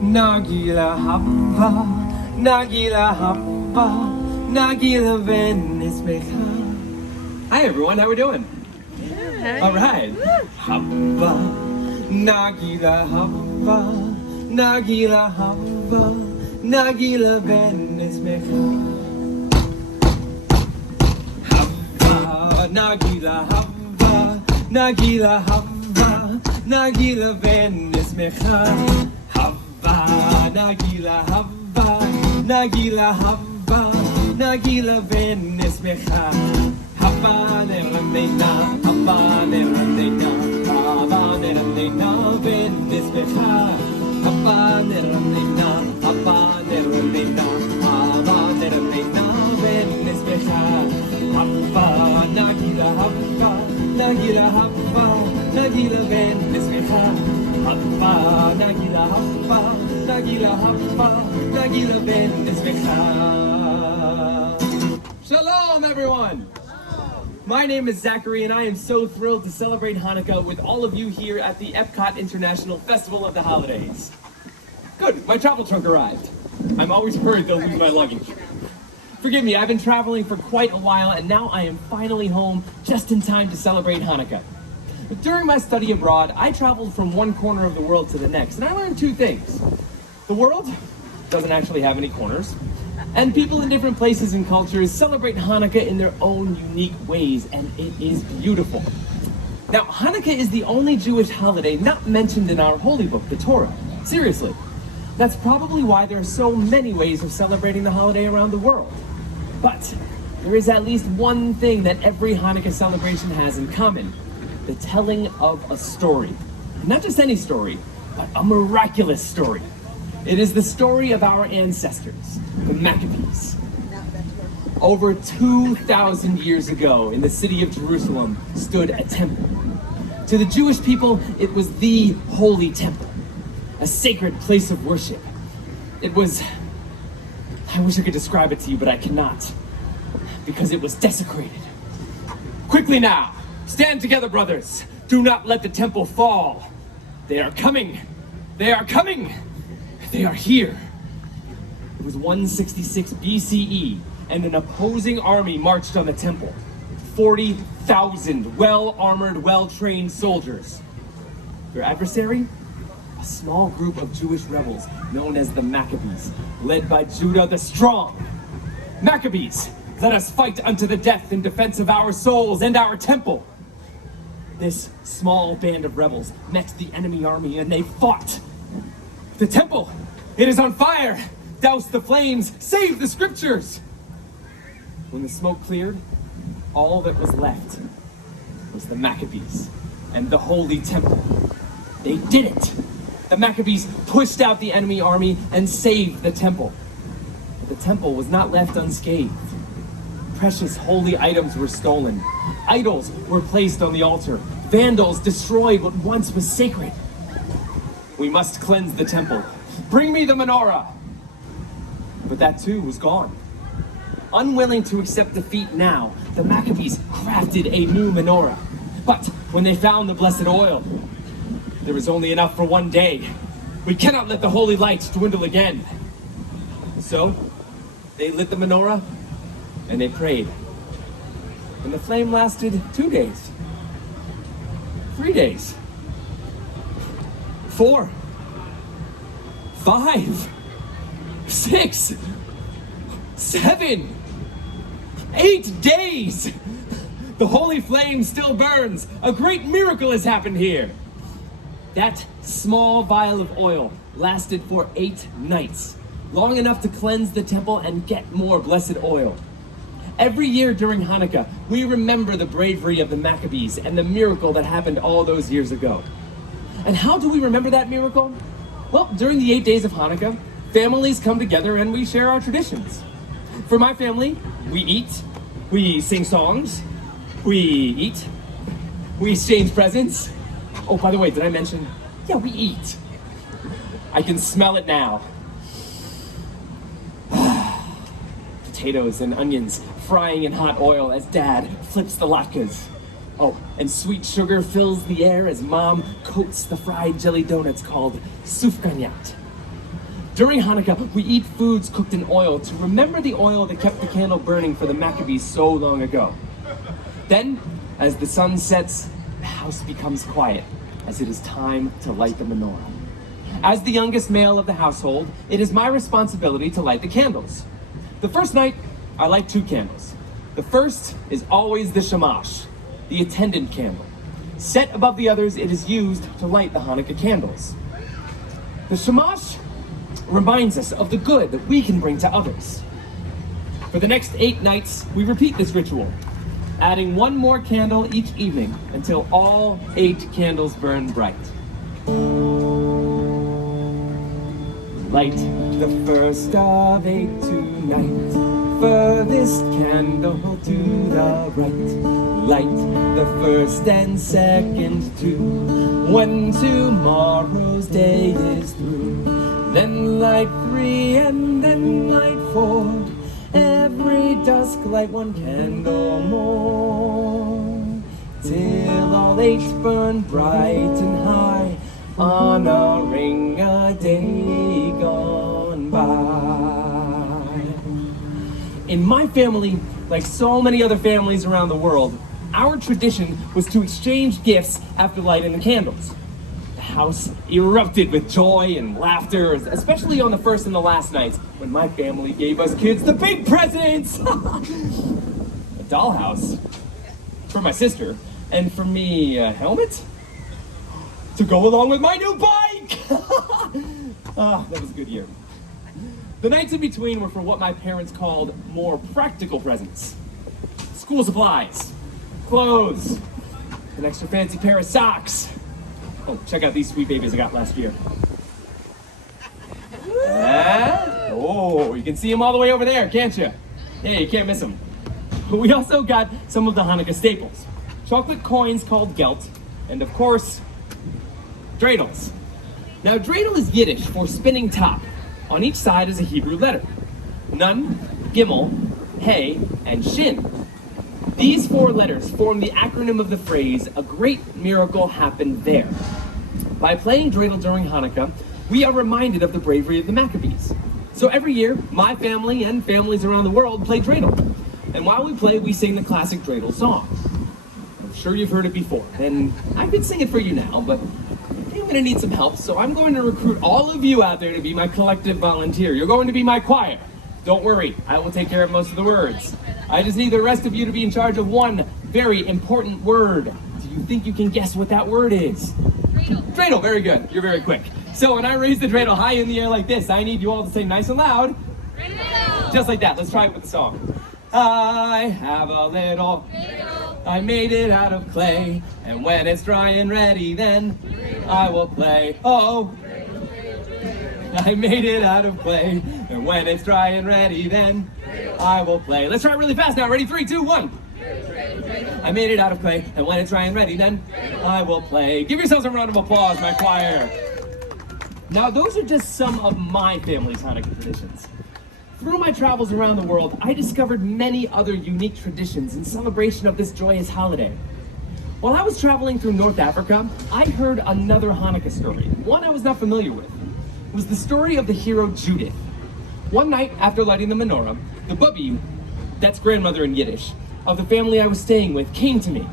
Nagila Haba, Nagila Haba, Nagila Venice Mecha. Hi everyone, how we doing? Good. All right. Haba, Nagila Haba, Nagila Haba, Nagila Venice Mecha. Haba, Nagila Haba, Nagila Haba, Nagila Venice Mecha. Nagila Haba, Nagila Haba, Nagila Venice Mecha. Haba Nerandena, Haba Nerandena, Haba Nerandena, Venice Mecha. Haba Nerandena, Haba Nerandena, Haba Nerandena, Venice Mecha. Haba Nagila Haba, Nagila Haba, Nagila Venice Mecha. Haba Nagila Haba, Nagila Haba, Nagila Venice Mecha. Shalom everyone! My name is Zachary and I am so thrilled to celebrate Hanukkah with all of you here at the Epcot International Festival of the Holidays. Good, my travel trunk arrived. I'm always worried they'll lose my luggage. Forgive me, I've been traveling for quite a while and now I am finally home just in time to celebrate Hanukkah. But during my study abroad, I traveled from one corner of the world to the next, and I learned two things. The world doesn't actually have any corners, and people in different places and cultures celebrate Hanukkah in their own unique ways, and it is beautiful. Now, Hanukkah is the only Jewish holiday not mentioned in our holy book, the Torah. Seriously. That's probably why there are so many ways of celebrating the holiday around the world. But there is at least one thing that every Hanukkah celebration has in common: the telling of a story. Not just any story, but a miraculous story. It is the story of our ancestors, the Maccabees. Over 2,000 years ago, in the city of Jerusalem, stood a temple. To the Jewish people, it was the holy temple, a sacred place of worship. It was, I wish I could describe it to you, but I cannot, because it was desecrated. Quickly now! Stand together, brothers. Do not let the temple fall. They are coming. They are coming. They are here. It was 166 BCE, and an opposing army marched on the temple. 40,000 well-armored, well-trained soldiers. Their adversary? A small group of Jewish rebels known as the Maccabees, led by Judah the Strong. Maccabees, let us fight unto the death in defense of our souls and our temple. This small band of rebels met the enemy army and they fought. The temple, it is on fire! Douse the flames, save the scriptures! When the smoke cleared, all that was left was the Maccabees and the holy temple. They did it! The Maccabees pushed out the enemy army and saved the temple. But the temple was not left unscathed. Precious holy items were stolen. Idols were placed on the altar. Vandals destroyed what once was sacred. We must cleanse the temple. Bring me the menorah! But that too was gone. Unwilling to accept defeat now, the Maccabees crafted a new menorah. But when they found the blessed oil, there was only enough for one day. We cannot let the holy lights dwindle again. So, they lit the menorah and they prayed. And the flame lasted 2 days. 3 days. 4. 5. 6. 7. 8 days! The holy flame still burns. A great miracle has happened here. That small vial of oil lasted for 8 nights, long enough to cleanse the temple and get more blessed oil. Every year during Hanukkah, we remember the bravery of the Maccabees and the miracle that happened all those years ago. And how do we remember that miracle? Well, during the 8 days of Hanukkah, families come together and we share our traditions. For my family, we eat, we sing songs, we eat, we exchange presents. Oh, by the way, did I mention? Yeah, we eat. I can smell it now. Potatoes and onions frying in hot oil as Dad flips the latkes. Oh, and sweet sugar fills the air as Mom coats the fried jelly donuts called sufganiyat. During Hanukkah, we eat foods cooked in oil to remember the oil that kept the candle burning for the Maccabees so long ago. Then, as the sun sets, the house becomes quiet, as it is time to light the menorah. As the youngest male of the household, it is my responsibility to light the candles. The first night, I light 2 candles. The first is always the shamash, the attendant candle. Set above the others, it is used to light the Hanukkah candles. The shamash reminds us of the good that we can bring to others. For the next 8 nights, we repeat this ritual, adding 1 more candle each evening until all 8 candles burn bright. Light the first of 8 tonight, furthest candle to the right. Light the first and second too, when tomorrow's day is through. Then light 3 and then light 4, every dusk light 1 candle more, till all 8 burn bright and high, honoring a day gone by. In my family, like so many other families around the world, our tradition was to exchange gifts after lighting the candles. The house erupted with joy and laughter, especially on the first and the last nights when my family gave us kids the big presents! A dollhouse for my sister, and for me, a helmet to go along with my new bike! That was a good year. The nights in between were for what my parents called more practical presents. School supplies, clothes, an extra fancy pair of socks. Oh, check out these sweet babies I got last year. Oh, you can see them all the way over there, can't you? Yeah, you can't miss them. We also got some of the Hanukkah staples. Chocolate coins called gelt, and of course, dreidels. Now, dreidel is Yiddish for spinning top. On each side is a Hebrew letter. Nun, Gimel, Hey, and Shin. These 4 letters form the acronym of the phrase, a great miracle happened there. By playing dreidel during Hanukkah, we are reminded of the bravery of the Maccabees. So every year, my family and families around the world play dreidel. And while we play, we sing the classic dreidel song. I'm sure you've heard it before, and I could sing it for you now, but I'm gonna need some help, so I'm going to recruit all of you out there to be my collective volunteer. You're going to be my choir. Don't worry, I will take care of most of the words. I just need the rest of you to be in charge of one very important word. Do you think you can guess what that word is? Dreidel. Dreidel, very good. You're very quick. So when I raise the dreidel high in the air like this, I need you all to say nice and loud. Dreidel. Just like that. Let's try it with the song. I have a little dreidel. I made it out of clay, and when it's dry and ready, then I will play. Oh, I made it out of clay, and when it's dry and ready, then I will play. Let's try it really fast now. Ready? 3, 2, 1. I made it out of clay, and when it's dry and ready, then I will play. Give yourselves a round of applause, my choir. Now, those are just some of my family's Hanukkah traditions. Through my travels around the world, I discovered many other unique traditions in celebration of this joyous holiday. While I was traveling through North Africa, I heard another Hanukkah story, one I was not familiar with. It was the story of the hero Judith. One night after lighting the menorah, the Bubby, that's grandmother in Yiddish, of the family I was staying with came to me.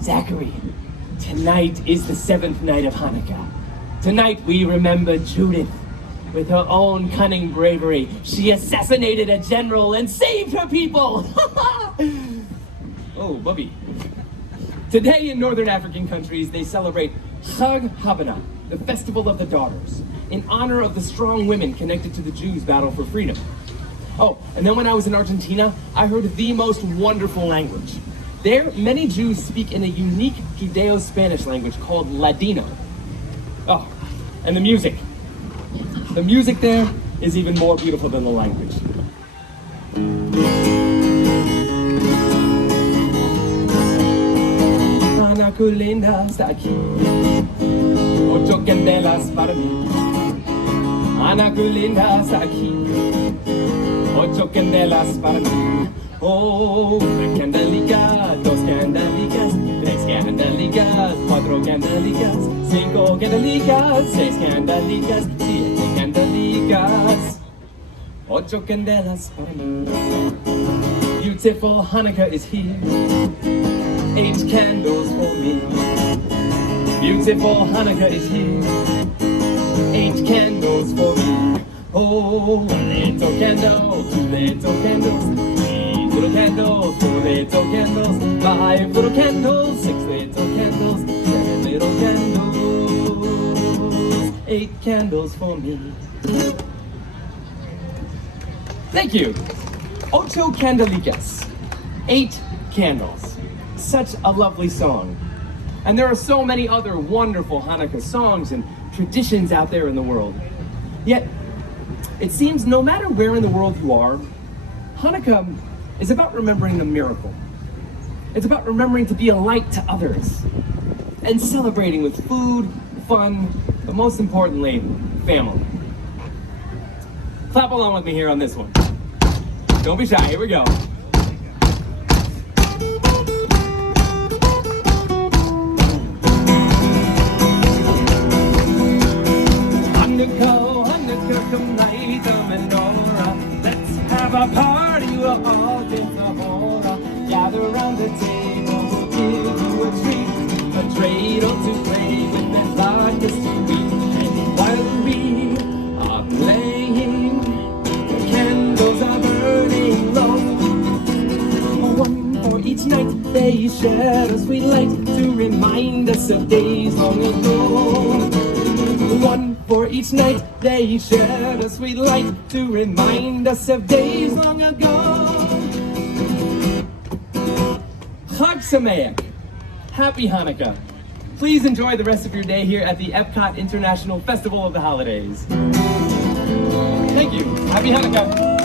Zachary, tonight is the 7th night of Hanukkah. Tonight we remember Judith. With her own cunning bravery, she assassinated a general and saved her people! Oh, Bubby. Today in Northern African countries, they celebrate Chag Habana, the Festival of the Daughters, in honor of the strong women connected to the Jews' battle for freedom. Oh, and then when I was in Argentina, I heard the most wonderful language. There, many Jews speak in a unique Judeo-Spanish language called Ladino. Oh, and the music. The music there is even more beautiful than the language. Hanukkah linda está aquí, ocho candelas para mí. Hanukkah linda está aquí, ocho candelas para mí. Oh, una candelica, dos candelicas, tres candelicas, cuatro candelicas, Cinco candelicas, seis candelicas, siete candelicas, ocho candelas para mí. Beautiful Hanukkah is here, 8 candles for me. Beautiful Hanukkah is here, 8 candles for me. Oh, 1 little candle, 2 little candles, 3 little candles, 4 little candles, 5 little candles, 6 little candles, 7 little candles, 8 candles for me. Thank you. Ocho candelicas, 8 candles. Such a lovely song. And there are so many other wonderful Hanukkah songs and traditions out there in the world. Yet, it seems no matter where in the world you are, Hanukkah is about remembering the miracle. It's about remembering to be a light to others and celebrating with food, fun, but most importantly, family. Clap along with me here on this one. Don't be shy, here we go. Hanukkah, Hanukkah, come light the menorah. Let's have a party, we'll all dance the hora. Gather around the table, we'll give you a treat. A dreidel to play with and latkes to eat. And while we are playing, the candles are burning low. One for each night, they shed a sweet light to remind us of days long ago. One for each night, they shed a sweet light to remind us of days long ago. Chag Sameach. Happy Hanukkah. Please enjoy the rest of your day here at the Epcot International Festival of the Holidays. Thank you. Happy Hanukkah.